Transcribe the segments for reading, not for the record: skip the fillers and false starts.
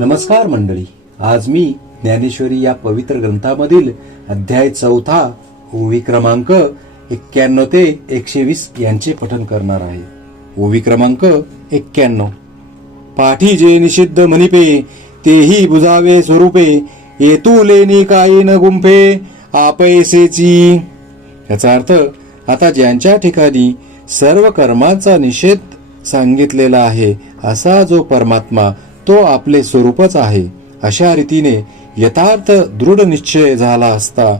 नमस्कार मंडळी, आज मी ज्ञानेश्वरी या पवित्र ग्रंथामधील अध्याय 4 ओवी क्रमांक 91 ते 120 यांचे पठन करणार आहे. ओवी क्रमांक 91. पाठी जे निषिद्ध म्हणिपे तेही बुजावे स्वरूपे, येतू लेनी काही न गुंफे आपैसेची. याचा अर्थ, आता ज्यांच्या ठिकाणी सर्व कर्मांचा निषेध सांगितलेला आहे असा जो परमात्मा तो आपले स्वरूपच आहे, अशा रीतीने यथार्थ दृढ निश्चय झाला असता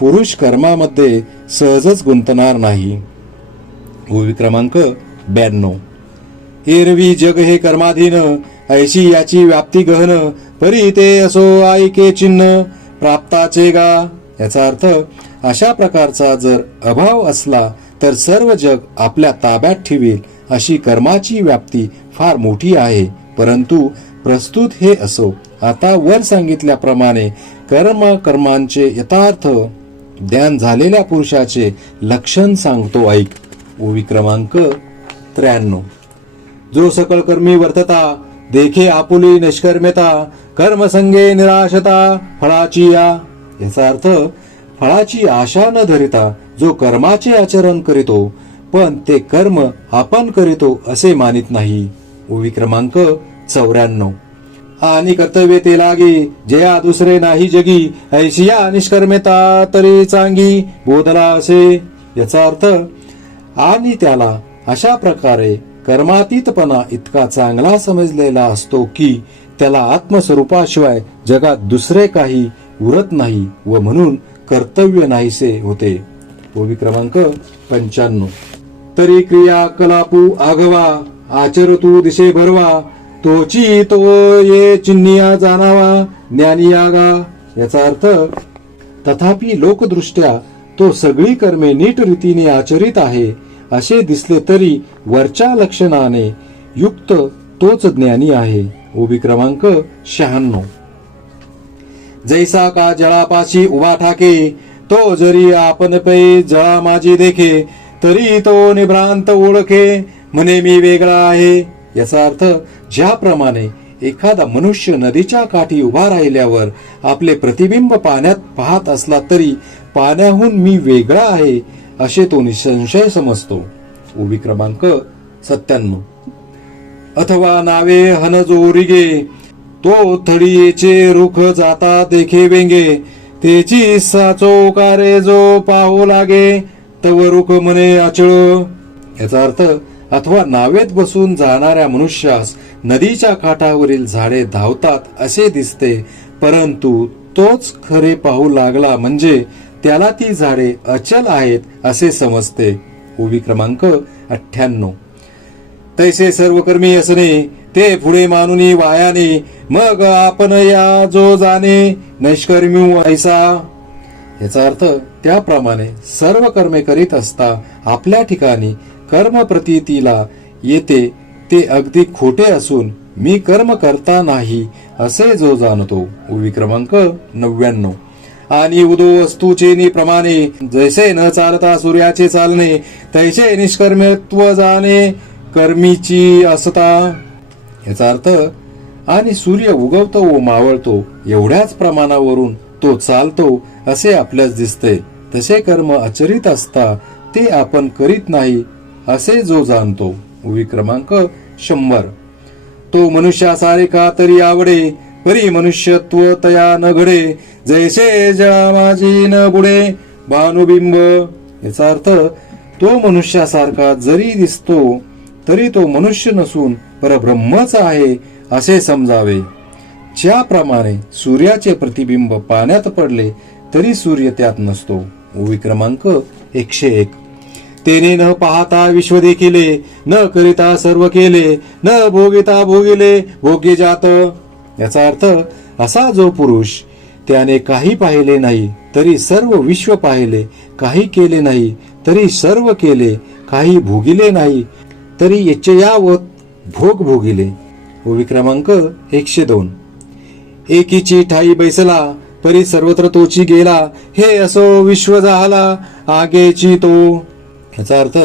पुरुष कर्मामध्ये सहजच गुंतणार नाही. ओवी क्रमांक 92. एरवी जग हे कर्माधीन, ऐशी याची व्याप्ती गहन, परी ते असो आईके चिन्ह प्राप्ताचे गा. याचा अर्थ, अशा प्रकारचा जर अभाव असला तर सर्व जग आपल्या ताब्यात ठेवील अशी कर्माची व्याप्ती फार मोठी आहे. परंतु प्रस्तुत हे असो. आता वर सांगितल्याप्रमाणे कर्मांचे यथार्थ ज्ञान झालेल्या पुरुषाचे लक्षण सांगतो, ऐक. ओवी क्रमांक 93. जो सकळ कर्मी वर्तता, देखे आपुली निष्कर्म्यता, कर्मसंगे निराशता फळाची या. याचा अर्थ, फळाची आशा न धरिता जो कर्माचे आचरण करीतो पण ते कर्म आपण करीतो असे मानित नाही. ओवी क्रमांक 94. आणि कर्तव्य ते लागे, जया दुसरे नाही जगी, ऐशिया निष्कर्मेता तरी चांगी बोधला असे. याचा अर्थ, आणि त्याला अशा प्रकारे कर्मातीतपणा इतका चांगला समजलेला असतो की त्याला आत्मस्वरूपाशिवाय जगात दुसरे काही उरत नाही व म्हणून कर्तव्य नाहीसे होते. ओवी क्रमांक 95. तरी क्रिया कलापू आघवा, आचरतू दिशे भरवा, तोची तो ये चिन्हिया जाणावा ज्ञानिया गा. याचा अर्थ, तथापि लोकदृष्ट्या तो सगळी कर्मे नीट रीतीने आचरित आहे असे दिसले तरी वरच्या लक्षणाने युक्त तोच ज्ञानी आहे. ओवी क्रमांक 96. जैसा का जळापाशी उभा ठाके, तो जरी आपण पै जळा माझी देखे, तरी तो निभ्रांत ओळखे म्हणे मी वेगळा आहे. याचा अर्थ, ज्याप्रमाणे एखादा मनुष्य नदीच्या काठी उभा राहिल्यावर आपले प्रतिबिंब पाण्यात पाहत असला तरी पाण्याहून मी वेगळा आहे असे तो निसंशय समजतो. ओवी क्रमांक 97. अथवा नावे हन जो रिगे, तो थडीचे रुख जाता देखे वेंगे, तेची साचो कारे जो पाहू लागे तव रुख म्हणे आचळ. याचा अर्थ, अथवा नावेत बसून जाणाऱ्या मनुष्यास नदीच्या काठावरील झाडे धावतात असे दिसते, परंतु तोच खरे पाहू लागला म्हणजे त्याला ती झाडे अचल आहेत असे समजते. ओवी क्रमांक 98. तैसे सर्व कर्मी असणे, ते पुढे मानुनी वायाने, मग आपण या जो जाणे नैष्कर्म्यू ऐसा. याचा अर्थ, त्याप्रमाणे सर्व कर्मे करीत असता आपल्या ठिकाणी कर्म प्रतीतीला येते ते अगदी खोटे असून मी कर्म करता नाही असे जो जाणतो. ओवी क्रमांक 99. आणि उदो वस्तूचे प्रमाणे, जैसे न चालता सूर्याचे चालणे, तैसे निष्कर्मत्व जाणे कर्मीची असता. याचा अर्थ, आणि सूर्य उगवतो व मावळतो एवढ्याच प्रमाणावरून तो चालतो असे आपल्यास दिसते, तसे कर्म आचरित असता ते आपण करीत नाही असे जो जाणतो. ओवी क्रमांक 100. तो मनुष्यासारखा तरी आवडे, परी मनुष्यत्व तया न घडे, जैसे जळा माझी न बुडे भानुबिंब. याचा अर्थ, तो मनुष्यासारखा जरी दिसतो तरी तो मनुष्य नसून परब्रह्मच आहे असे समजावे. ज्याप्रमाणे सूर्याचे प्रतिबिंब पाण्यात पडले तरी सूर्य त्यात नसतो. ओवी क्रमांक 101. तेने न पाहता विश्व देखिले, न करिता सर्व केले, न भोगिता भोगिले भोग्य जात. याचा अर्थ, असा जो पुरुष त्याने काही पाहिले नाही तरी सर्व विश्व पाहिले, काही केले नाही तरी सर्व केले, काही भोगिले नाही तरी यच्चयावत भोग भोगिले. ओवी क्रमांक 102. एकीची ठाई बैसला, परी सर्वत्र तोची गेला, हे असो विश्व झाला आगेची तो. याचा अर्थ,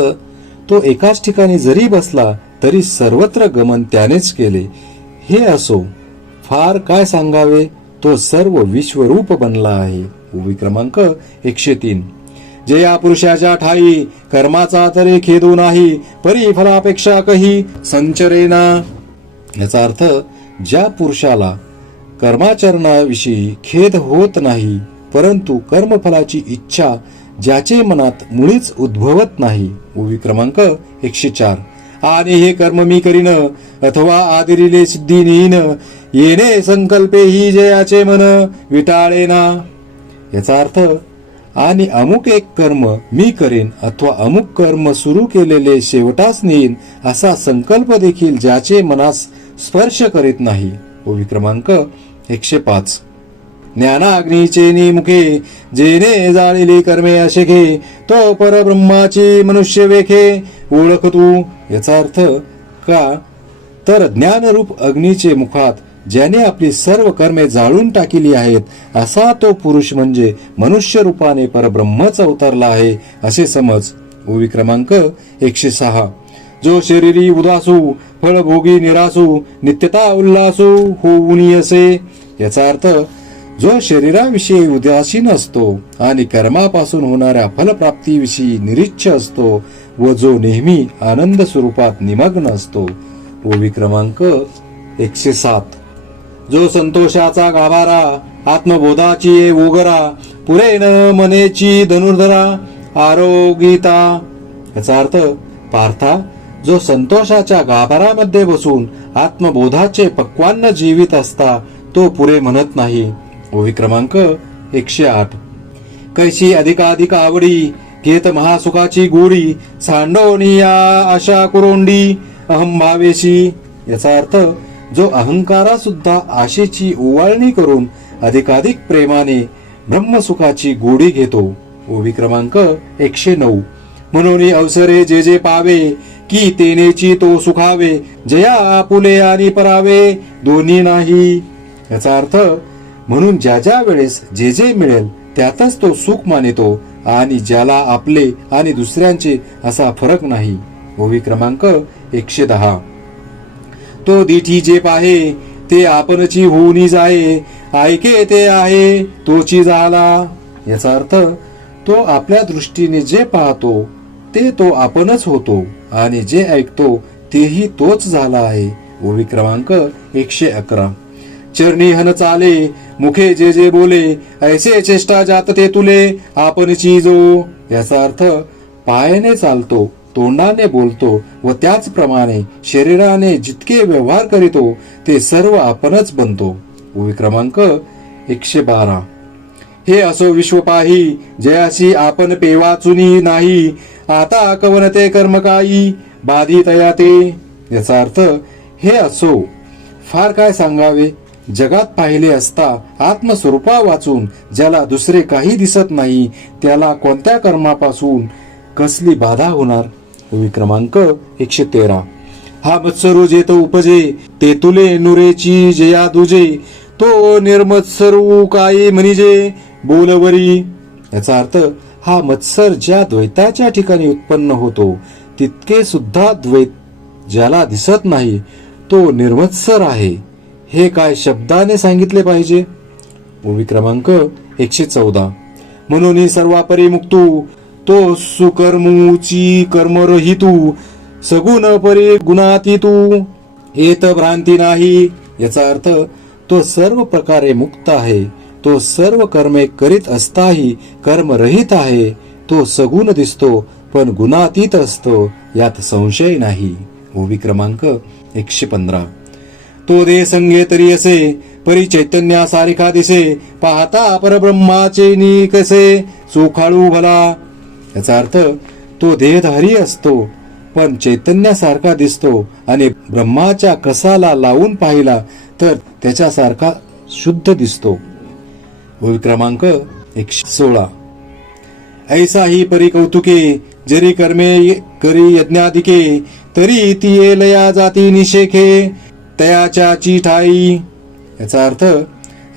तो एकाच ठिकाणी जरी बसला तरी सर्वत्र गमन त्यानेच केले. हे असो फार काय सांगावे, तो सर्व विश्वरूप बनला आहे. ओवी क्रमांक 103. जे या पुरुषाच्या ठाई कर्माचा तरी खेदू नाही, परी फलापेक्षा कही संचरेना. याचा अर्थ ज्या पुरुषाला कर्माचरणाविषयी खेद होत नाही, परंतु कर्मफलाची इच्छा ज्याचे मनात मुळीच उद्भवत नाही. ओवी क्रमांक 104. आणि हे कर्म मी करीन अथवा आदिरिले सिद्धी नेईन, येणे संकल्पे ही जयाचे मन विटाळेना. याचा अर्थ आणि अमुक एक कर्म मी करेन अथवा अमुक कर्म सुरू केलेले शेवटास नेईन असा संकल्प देखील ज्याचे मनास स्पर्श करीत नाही. ओवी क्रमांक 105. ज्ञानाग्नीचे निमुखे जेने जाळिली कर्मे अशेखे, तो परब्रह्माची मनुष्य वेखे ओळख तू. याचा अर्थ का तर ज्ञानरूप अग्नीचे मुखात ज्याने आपली सर्व कर्मे जाळून टाकली आहेत, असा तो पुरुष म्हणजे मनुष्य रूपाने परब्रह्मच अवतरला आहे असे समज. ओवी क्रमांक 106. जो शरीरी उदासू फळभोगी निरासू नित्यता उल्लासू होऊनी असे. याचा अर्थ जो शरीराविषयी उदासीन असतो आणि कर्मापासून होणाऱ्या फलप्राप्तीविषयी निरीच्छ असतो व जो नेहमी आनंद स्वरूपात निमग्न असतो. ओवी क्रमांक 107. जो संतोषाचा गाभारा आत्मबोधाची ओगरा, पुरे न मनेची धनुर्धरा आरोगिता. याचा अर्थ पार्था, जो संतोषाच्या गाभारामध्ये बसून आत्मबोधाचे पक्वान्न जीवित असता तो पुरे म्हणत नाही. ओवी क्रमांक 108. कैशी अधिकाधिक आवडी घेत महासुखाची गोडी, सांडोनी या आशा कुरोंडी अहंभावेशी. याचा अर्थ जो अहंकारा सुद्धा आशेची ओवाळणी करून अधिकाधिक प्रेमाने ब्रह्मसुखाची गोडी घेतो. ओवी क्रमांक 109. म्हणून अवसरे जे जे पावे की तेनेची तो सुखावे, जया आपुले आणि परावे दोन्ही नाही. याचा अर्थ म्हणून ज्या ज्या वेळेस जे जे मिळेल त्यातच तो सुख मानितो आणि ज्याला आपले आणि दुसऱ्यांचे असा फरक नाही. ओवी क्रमांक 110. तो दिठी जे पाहे ते आपणची होऊनी जाये, ऐके ते आहे तोची झाला. याचा अर्थ तो आपल्या दृष्टीने जे पाहतो ते तो आपणच होतो आणि जे ऐकतो तेही तोच झाला आहे. ओवी क्रमांक 111. चरणी हन चाले मुखे जे जे बोले, ऐसे चेष्टा जात ते तुले आपणची जो. याचा अर्थ पायाने चालतो, तोंडाने बोलतो व त्याचप्रमाणे शरीराने जितके व्यवहार करीतो ते सर्व आपणच बनतो. ओवी क्रमांक 112. हे असो विश्व पाही जयाशी आपण पेवाचुनी नाही, आता कवनते कर्म काही बाधी तयाते. याचा अर्थ हे असो फार काय सांगावे, जगात पाहिले असता आत्मस्वरूपा वाचून ज्याला दुसरे काही दिसत नाही त्याला कोणत्या कर्मापासून कसली बाधा होणार. ओवी क्रमांक 113. हा मत्सरू जे तो उपजे ते तुले नुरेची जया दुजे, तो निर्मत्सरू काही म्हणजे बोलवरी. याचा अर्थ हा मत्सर ज्या द्वैताच्या ठिकाणी उत्पन्न होतो तितके सुद्धा द्वैत ज्याला दिसत नाही तो निर्मत्सर आहे. हे काय शब्दाने सांगितले पाहिजे. ओवी क्रमांक 114. म्हणून सर्वापरी मुक्तू तो सुकर्मूची कर्मरहितू, सगुण परी गुणातीतू येत भ्रांती नाही. याचा अर्थ तो सर्व प्रकारे मुक्त आहे, तो सर्व कर्मे करीत असताही कर्मरहित आहे, तो सगुण दिसतो पण गुणातीत असतो यात संशय नाही. ओवी क्रमांक 115. तो दे संगे तरी असे परी चैतन्यासारिखा दिसे, पाहता परब्रह्माचे नी कसे सुखाळू भला. याचा अर्थ तो देहधारी असतो पण चैतन्यासारखा दिसतो आणि ब्रह्माच्या कसाला लावून पाहिला तर त्याच्यासारखा शुद्ध दिसतो. ओवी क्रमांक 116. ऐसा ही परी कौतुके जरी कर्मे करी यज्ञाधिके, तरी ती लया जाती निशेखे तयाच्या चिठाई. याचा अर्थ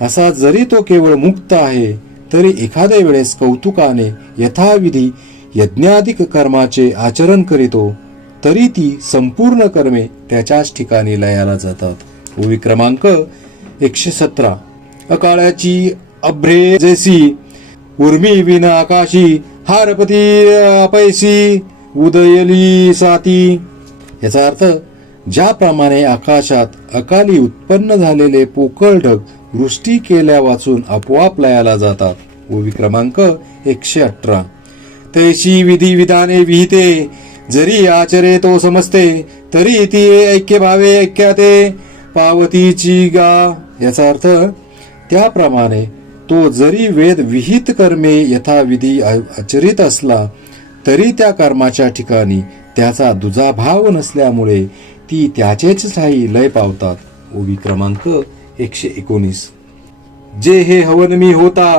असा जरी तो केवळ मुक्त आहे तरी एखाद्या वेळेस कौतुकाने यथाविधी यज्ञाधिक कर्माचे आचरण करीतो तरी ती संपूर्ण कर्मे त्याच्याच ठिकाणी लयाला जातात. ओवी क्रमांक 117. अकाळाची अभ्रे जैसी उर्मी विन आकाशी हारपती अपैसी उदयली साती. याचा अर्थ ज्याप्रमाणे आकाशात अकाली उत्पन्न झालेले पोकळ ढग वृष्टी केल्या वाचून आपोआप लयाला जातात. ओवी क्रमांक 118. तैशी विधी विधाने विहिते जरी आचरे तो समजते तरी ती ऐक्य भावे ऐक्याते पावतीची गा. याचा अर्थ त्याप्रमाणे तो जरी वेद विहित कर्मे यथाविधी आचरित असला तरी त्या कर्माच्या ठिकाणी त्याचा दुजाभाव नसल्यामुळे ती त्याचेच ठाई लय पावतात. ओवी क्रमांक 119. जे हे हवन मी होता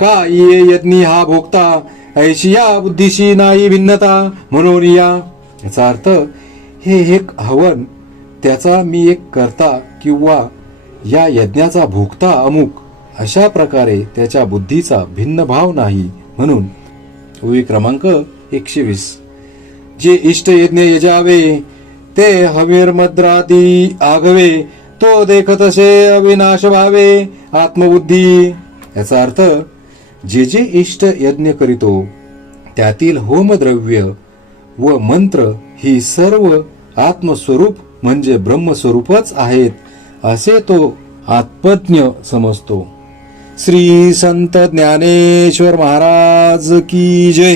का ये यज्ञी हा भोगता ऐशिया बुद्धीशी नाही भिन्नता म्हणून या. याचा अर्थ हे एक हवन त्याचा मी एक करता किंवा या यज्ञाचा भोगता अमुक अशा प्रकारे त्याच्या बुद्धीचा भिन्न भाव नाही म्हणून. ओवी क्रमांक 120. जे इष्ट यज्ञ यजावे ते हवीरमद्रादी आघवे तो देखतसे अविनाश भावे आत्मबुद्धी. याचा अर्थ जे जे इष्ट यज्ञ करीतो त्यातील होमद्रव्य व मंत्र ही सर्व आत्मस्वरूप म्हणजे ब्रह्मस्वरूपच आहेत असे तो आत्मज्ञ समजतो. श्री संत ज्ञानेश्वर महाराज की जय.